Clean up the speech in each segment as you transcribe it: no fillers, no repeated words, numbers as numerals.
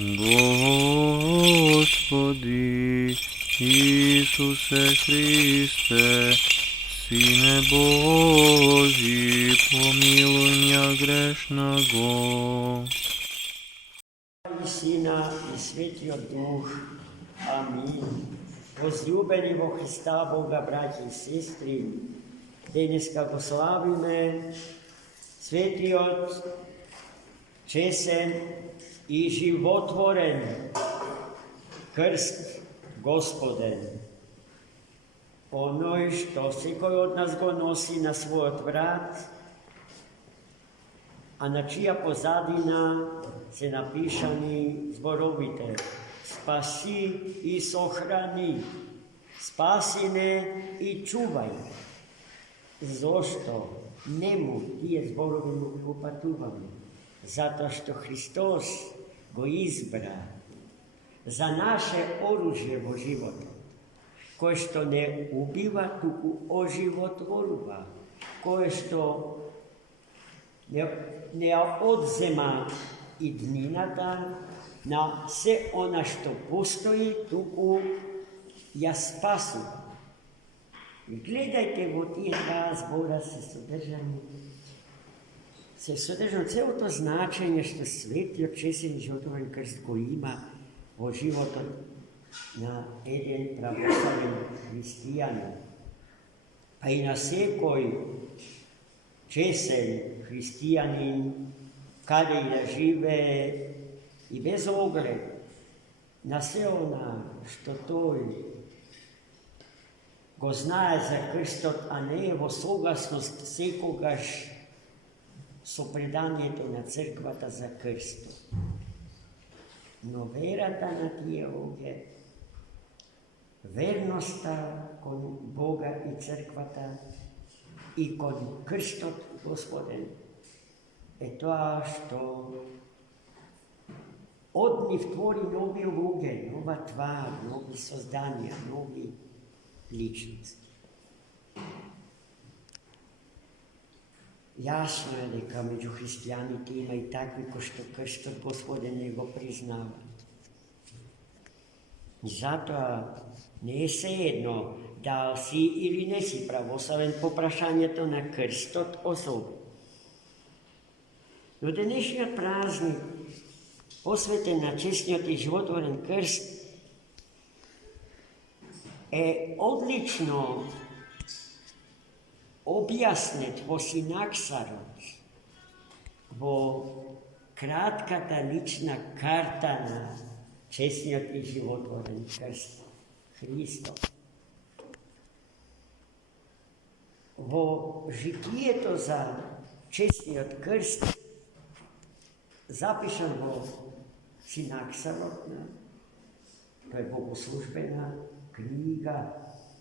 Господи Ісусе Христе, Сине Божий, помилуй меня грешного. I Syna i Svetio Duch. Amin. Возлюбені во Христа Бога, браті і сестри, днеска го славиме Свети Отец, честен и животворен крст Господен. Оно, što всекой от нас го носи на својот врат, а на чија позадина се напишани зборовите спаси и сохрани, спасине и чувај. Зошто нему тие зборови го упатуваме? Затоа што Христос го избра за наше оружје во животот, кое што не убива, туку оживотворува, кое што не одзема и днината на се она што постои, туку ја спасува. Гледајте во тие два збора се содржано целото значење што светиот честен и животворен крст го има во животот на еден православен христијанин, а и на секој честен христијанин, каде и да живее, и без оглед на се она што тој го знае за крстот, а не е во согласност секогаш со преданието на црквата за крстот. Но верата на тие луѓе, верноста кон Бога и црквата и кон крстот Господен е тоа што од нив твори нови луѓе, нова твар, нови созданија, нови личности. Јасно е дека меѓу христијаните има и такви кои што крстот Господен не го признаваат. Затоа не е sejedno да си или не си православен по прашањето на крстот особено. Но денешниот празник, посветен на честниот и животворен крст, е одлично објаснет во синаксарот, во кратката лична карта на честниот и животворен крст Христос. Во житието за честниот крст, запишан во синаксарот, тоа е богослужбена книга,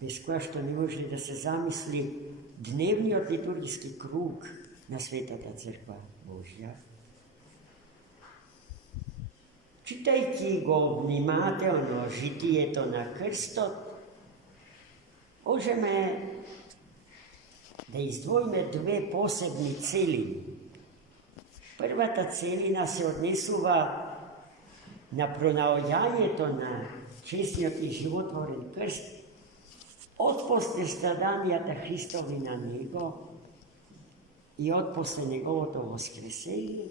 без која што не може да се замисли дневниот литургиски круг на Светата Црква Божја. Читајќи го внимателно житието на крстот, можеме да издвоиме две посебни целини. Првата целина се однесува на пронаоѓањето на честниот и животворен крст од после страданијата Христови на него и од после неговото воскресение,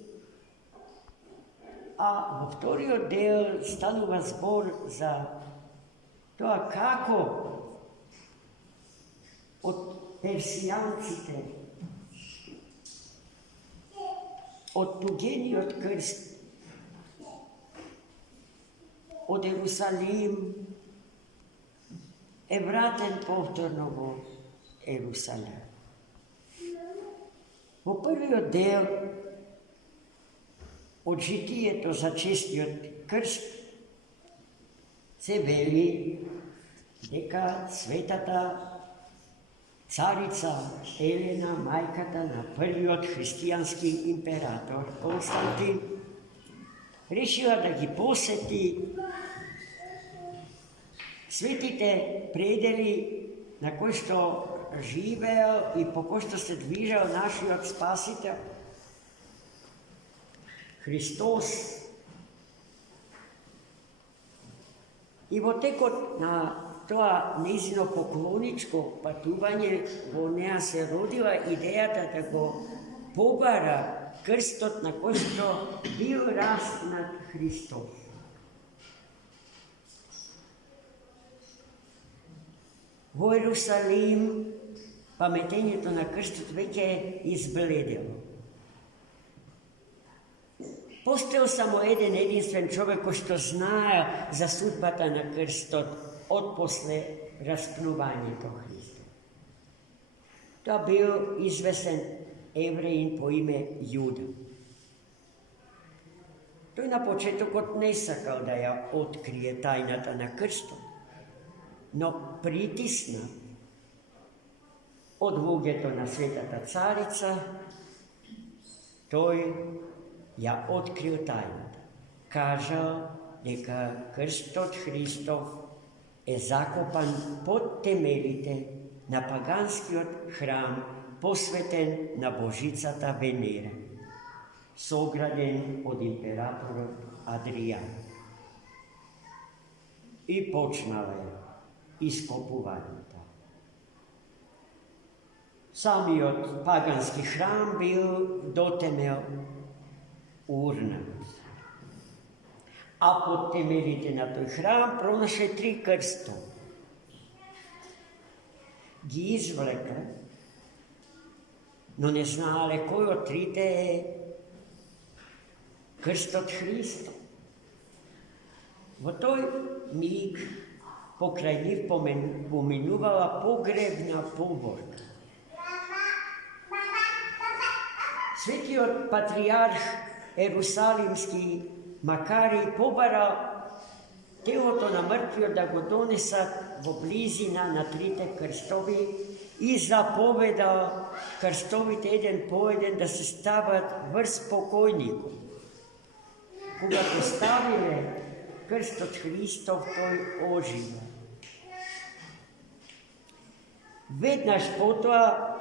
а во вториот дел станува збор за тоа како од персијанците, од тугениот крст, од Ерусалим е вратен повторно во Ерусалим. Во првиот дел од житието за честниот крст се вели дека светата царица Елена, мајката на првиот христијански император Константин, решила да ги посети светите предели на кои што живеел и по кои што се движел нашиот Спасител Христос И во текот на тоа нејзино поклоничко патување, во неа се родила идејата да го побара крстот на кој што бил распнат Христос. Во Ерусалим паметењето на крстот веќе избледело. Постоел само единствен човек кој што знае за судбата на крстот од после распнувањето Христа. Тоа бил известен евреин по име Јуда. Тој на почетокот не сакал да ја открие тајната на крстот, но притисна од луѓето на Светата Царица, тој ја открил тајната. Кажал дека крстот Христов е закопан под темелите на паганскиот храм, посветен на Божицата Венера, сограден од императорот Адријан. И почнале ископувањето. Самиот пагански храм бил дотемел урнат. А под темелите на тој храм пронаше 3 крста. Ги извлека, но не знаеле кој од трите е крстот Христов. Во тој миг покрај нив поминувала погребна поборка. Светиот патриарх Ерусалимски, макар и побара телото на мртвиот да го донесат во близина на 3 крстови и заповедал крстовите еден по еден да се стават врз покојникот. Когато ставиле крстот Христов, тој ожива. Веднаш потоа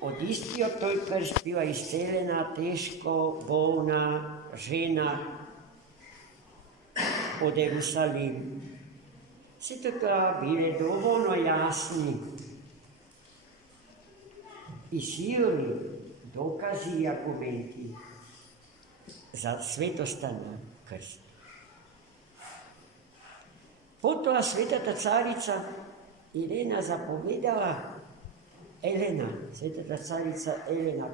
од истиот тој крст била исцелена тешко болна жена од Ерусалим. Сите тоа биле доволно јасни и силни докази и аргументи за светоста на крст. Потоа Светата Царица Елена заповедала, Светата Царица Елена,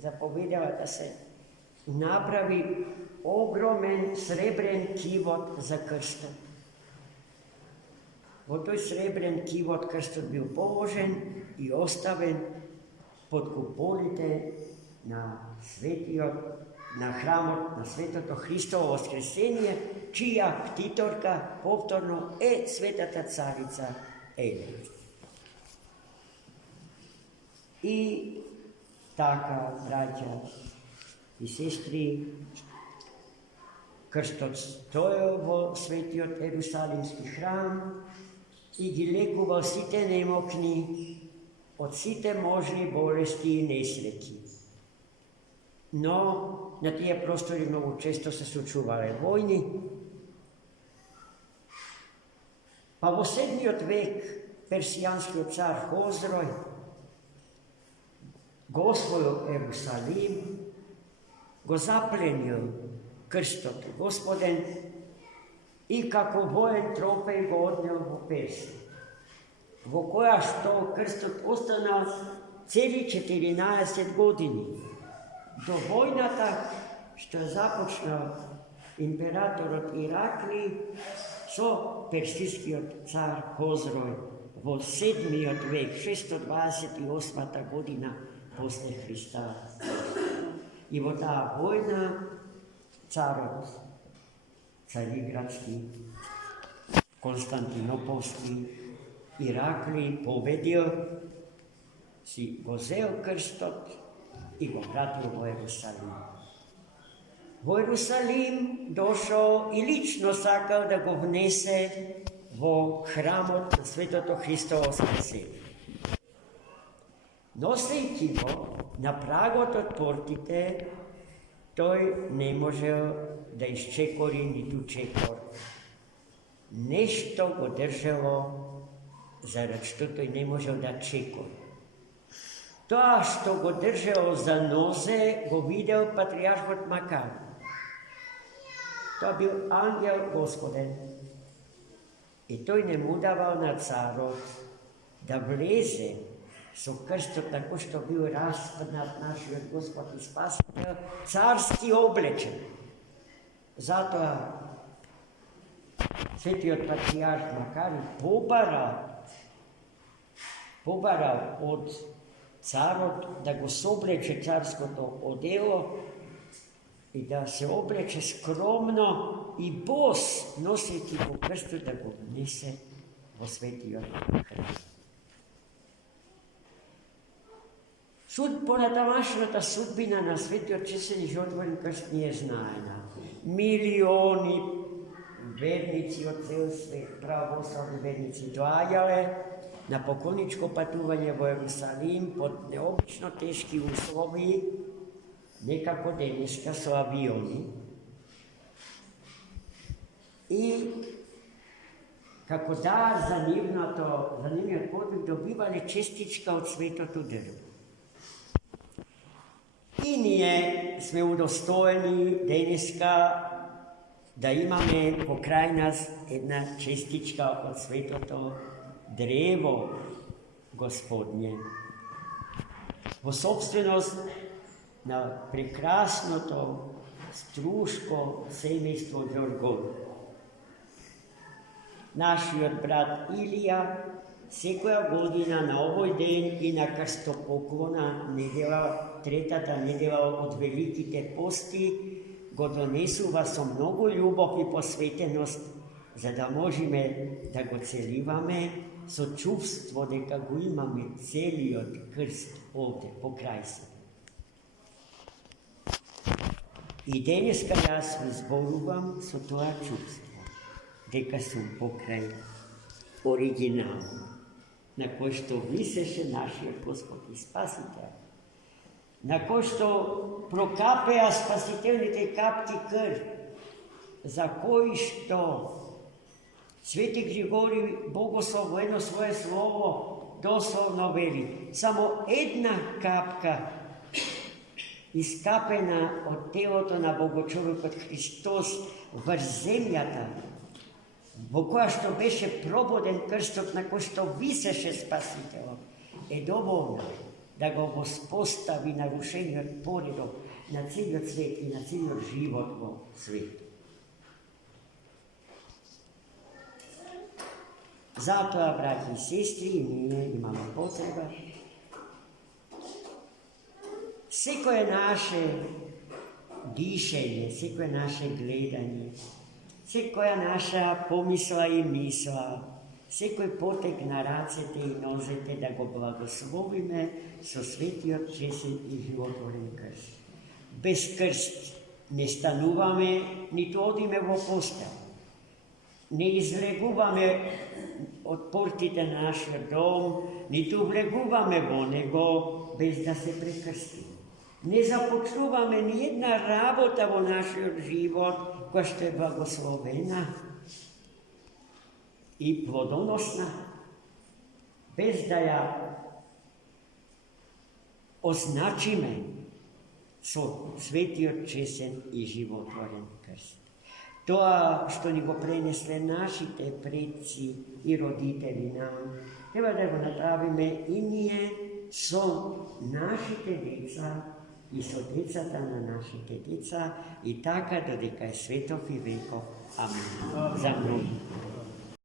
заповедала да се направи огромен сребрен кивот за крстот. Во тој сребрен кивот крстот бил положен и оставен под куполите на на храмот на Светото Христово Воскресение, чија ктиторка повторно е Светата Царица Елена. И така, браќа и сестри, крстот стоел во светиот Ерусалимски храм и ги лекувал сите немокни од сите можни болести и несреќи. Но на тие простори многу често се случувале војни. Па во 7 век персијанскиот цар Хозрој го освоил Ерусалим, го запленил крстот Господен и како воен трофеј го однел во Персија, во која што крстот останал цели 14 години. До војната што започнал императорот Иракли со персискиот цар Хозрој во 7 век, 628 година после Христа. И во таа војна царот Цариградски, Константинополски, Иракли победил, си го зел крстот и го вратил во Ерусалим. Во Ерусалим дошол и лично сакал да го внесе во храмот на Светото Христово Воскресение. Носејќи го на прагот од портите, тој не можел да исчекори ниту чекор nešto go držalo, zaradi što to ne može da čekao. To što go držalo za noze, go video patrijarh Makar. To je bil angel Gospoden. I to je njemu daval na carov, da vleze so krsto tako što bil raspnat naš Gospod i Spasitelj, carski oblečen. Zato sveti od patrijarh Makar pobaral od carov, da go sobleče carsko to odelo i da se obleče skromno i bos nositi po krstu da go nese vo sveti od Hrista. Понатамашната судбина на светиот честен и животворен крст не е знаена. Милиони верници од цел свет, православни верници, доаѓале на поклоничко патување во Ерусалим под необично тешки услови, некако денеска со авиони. И како дар за нивниот подвиг добивале честичка од светото дрво. И ние сме удостоени денеска да имаме покрај нас една честичка од светото древо Господње. Во собственост на прекрасното струшко семејство Ѓоргови. Нашиот брат Илија секоја година на овој ден и на крстопоклона недела, третата недела од Великите пости, го донесува со многу љубов и посветеност, за да можеме да го целиваме со чувство дека го имаме целиот крст овде покрај се. И денеска јас ви зборувам со тоа чувство, дека сум покрај оригинал, на кој што висеше нашиот Господ и Спасител, на кој што прокапеа спасителните капки крв, за кој што Свети Григорий Богослов во едно свое слово дословно вели: само една капка искапена од телото на Богочовекот Христос врз земјата, во која што беше прободен крстот на кој што висеше Спасителот, е доволна да го воспостави нарушениот поредок на целиот свет и на целиот живот во светот. Затоа, браќи и сестри, ние имаме потреба секое наше дишење, секое наше гледање, секоја наша помисла и мисла, секој потек на рацете и нозете да го благословиме со светиот честен и животворен крст. Без крст не стануваме, ниту одиме во постел. Не излегуваме од портите на нашиот дом, ниту влегуваме во него без да се прекрстиме. Не започнуваме ни една работа во нашиот живот која што е благословена и плодоносна, без да ја означиме со светиот честен и животворен крст. Тоа што ни го пренесле нашите предци и родители нам, треба да го направиме и ние со нашите деца и со децата на нашите деца, и така додека е светов и веков. Амин. За многу.